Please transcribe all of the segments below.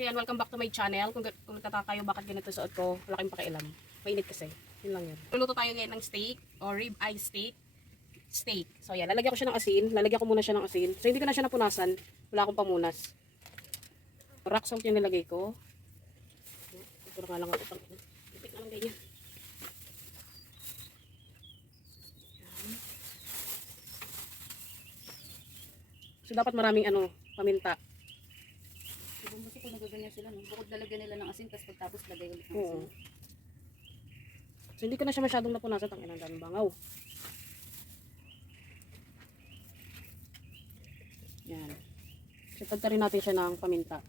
So yan, welcome back to my channel. Kung nagtataka kayo bakit ganito suot ko, wala kayong pakialam. Mainit kasi. Yun lang yun. Luluto tayo ngayon ng steak or rib eye steak. So yan, lalagyan ko siya ng asin. Lalagyan ko muna siya ng asin. So hindi ko na siya napunasan. Wala akong pamunas. Rock salt yung nilagay ko. Ito nga lang ako. Ipit na lang ganyan. So dapat maraming paminta. Kasi kung nagaganyan sila, no? Bukod lalagyan nila ng asin, tapos pagtapos lagay ulit ng Oo. asin. So hindi ko na siya masyadong napunasan. Ang inang daming bangaw. Yan. So tagtarin natin siya ng paminta.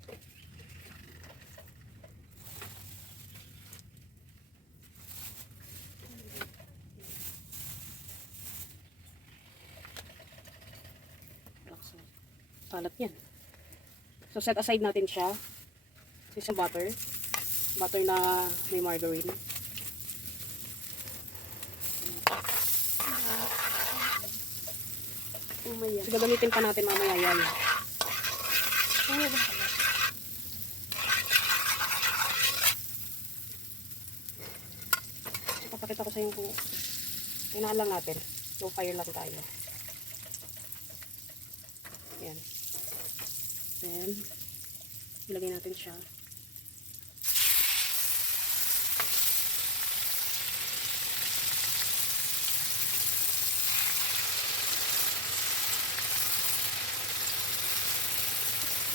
Salat yan. So set aside natin siya. Isang butter. Butter na may margarine. So gagamitin pa natin mamaya yan. So papakita ko sa inyo kung hinaan lang natin. Low fire lang tayo. Yan. Then, ilagay natin siya.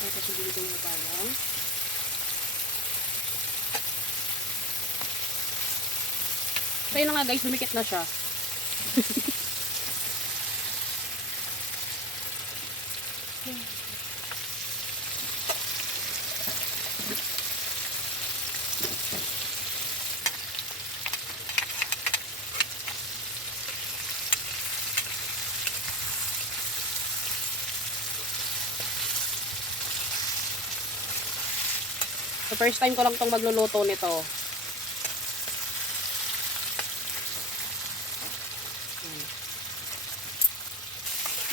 Tapos ibigay ko yung bawang. So yun na nga guys, lumikit na siya. So first time ko lang tong magluluto nito.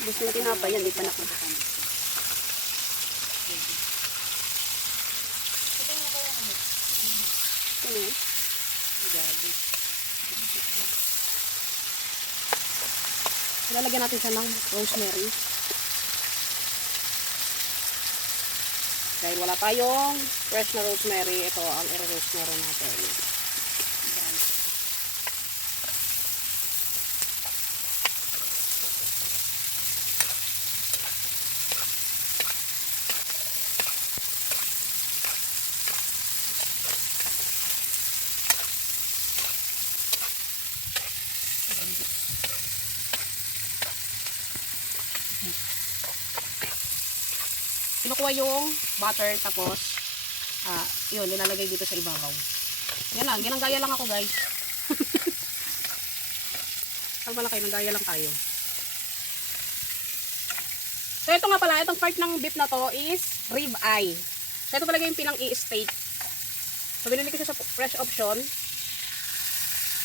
Gusto yung tinapay yan, di pa nakabukam. Ano yun? Lalagyan natin siya ng rosemary. Dahil wala tayong fresh na rosemary, ito ang i-rosemary natin. Kinukuha yung butter tapos yun, nilalagay dito sa ibabaw. Yan lang, ginanggaya lang ako guys. Pag malaki, nanggaya lang tayo. So ito nga pala, itong part ng beef na to is rib eye. So ito talaga yung pinang-i-steak. So binili ko siya sa fresh option.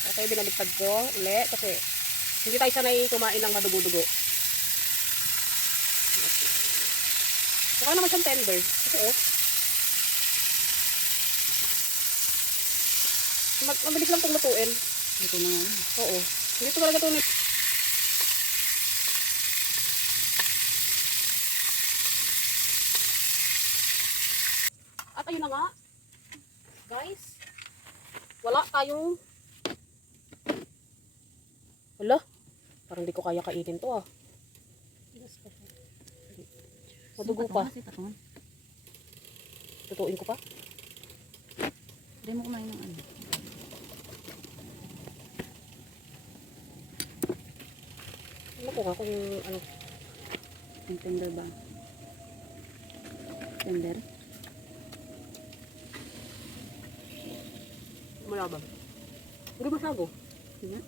Okay, binaligtad ko ulit kasi hindi tayo sanay kumain ng madugo-dugo. Mukha naman siyang tender. Kasi mabilis lang itong lutuin. Ito na nga. Oo. Hindi ito talaga tunit. At ayun na nga. Guys. Wala tayong parang di ko kaya kainin to Madugo pa. Tutuin ko pa. Hindi mo kumain ng ano. Ano ko nga kung ano. Yung tender ba? Tender? Malabang. Hindi masago. Hindi.